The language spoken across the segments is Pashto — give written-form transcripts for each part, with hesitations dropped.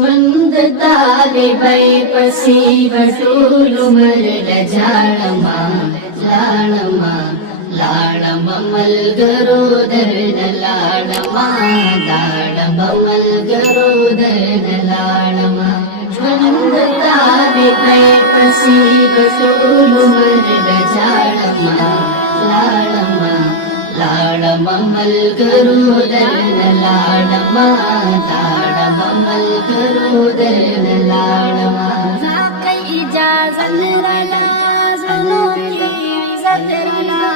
ژوند طالبای پسې بټول عمر لجاړما لاړما لاړما ملګرو درنه لاړما داړما ملګرو درنه لاړما ژوند طالبای پسې بټول عمر لجاړما لاړما لاړما ملګرو درنه لاړما داړما ملګرو درنه لاړما زاکه اجازه لرلا زلو کې عزت رلا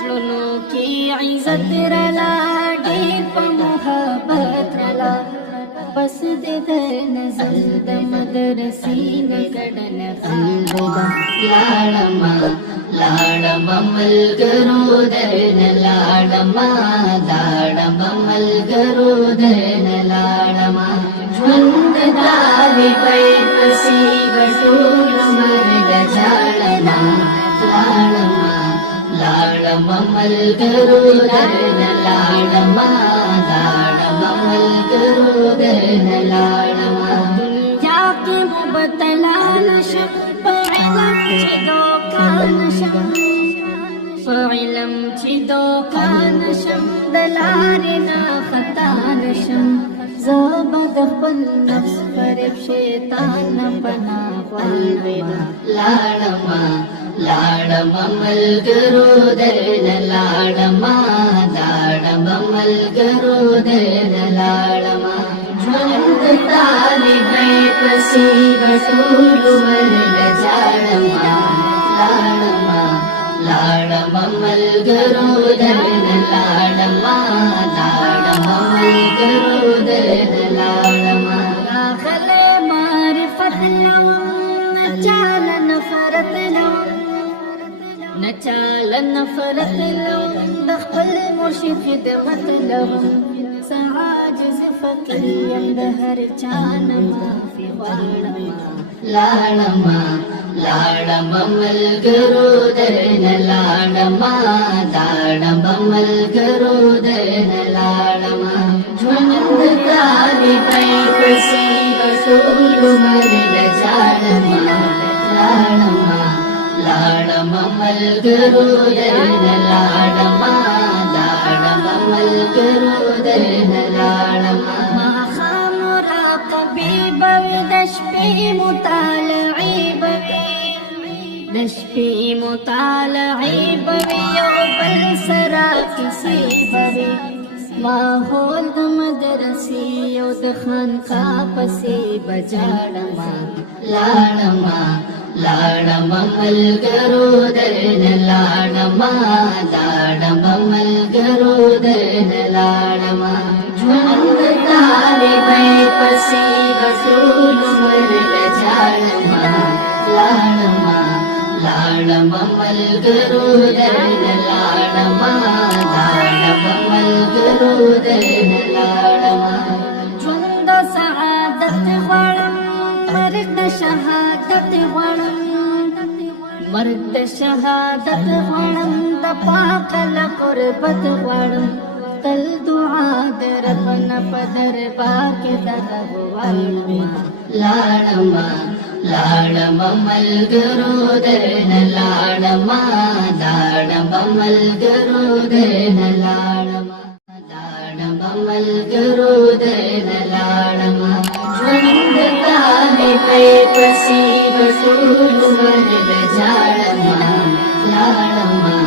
زلو کې عزت رلا ډېر په محبت رلا بس دې د نظر د مدرسې نه کډن خالدا لاړما لاړما ملګرو درنه لاړما داړما ملګرو درنه لاړما ژوند طالبای پسې بټول عمر لجاړما لاړما لاړما ملګرو درنه لاړما داړما ملګرو درنه لاړما دنیا کې مبتلا نشم په علم چې دوکان نشم په علم چې دوکان نشم د لارې نه خطا نشم زه به د خپل نفس فریب شیطان نه پناه غواړم لاړما لاړما ملګرو درنه لاړما داړما ملګرو درنه لاړما ژوند طالبای پسې بټول عمر لجاړما لاړما لاړما ملګرو درنه لاړما داړما ملګرو درنه لاړما راغلی معرفت لوم نچال نفرت لوم نچال نفرت لوم د خپل مرشد خدمت لوم عاجز فقیر یم د هر چا نه معافي غواړم لاړما لاړما ملګرو درنه لاړما داړما ملګرو درنه لاړما ژوند طالبای پسې بټول عمر لجاړما لاړما لاړما ملګرو درنه لاړما داړما ملګرو درنه لاړما ماښام مراقبې به وي د شپې مطالعې به وي د شپې مطالعې به وي یو بل سره کیسې به وي ماحول د مدرسې او د خانقاه پسې به جاړمه لاړما لاړما ملګرو درنه لاړما داړما ملګرو درنه لاړما ژوند طالبای پسې بټول عمر لجاړما لاړما لاړما ملګرو درنه لاړما داړما ملګرو درنه لاړما ژوند د سعادت غواړم مرګ د شهادت غواړم مرګ د شهادت غواړم د پاک له قربت غواړم تل دعا د رب نه په دربار کې دغه غواړم لاړما لاړما ملګرو درنه لاړما داړما ملګرو درنه لاړما داړما ملګرو درنه لاړما ژوند طالبای پسې بټول عمر لجاړما لاړما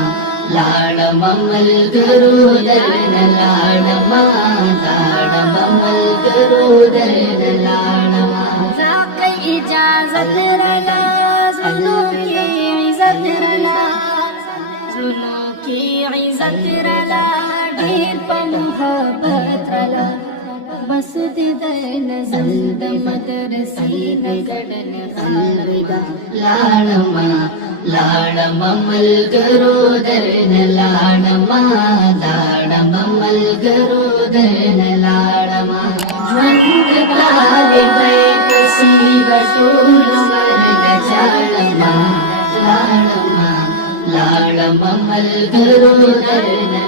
لاړما ملګرو درنه لاړما داړما ملګرو درنه لاړما زاکه اجازت رلا زلو کې عزت رلا زلو کې عزت رلا ډېر په محبت رلا بس دې د نظر د مدرسې نه ګډن خالدا لاړما لاړما ملګرو درنه لاړما داړما ملګرو درنه لاړما ژوند طالبای پسې بټول عمر لجاړما لاړما لاړما ملګرو درنه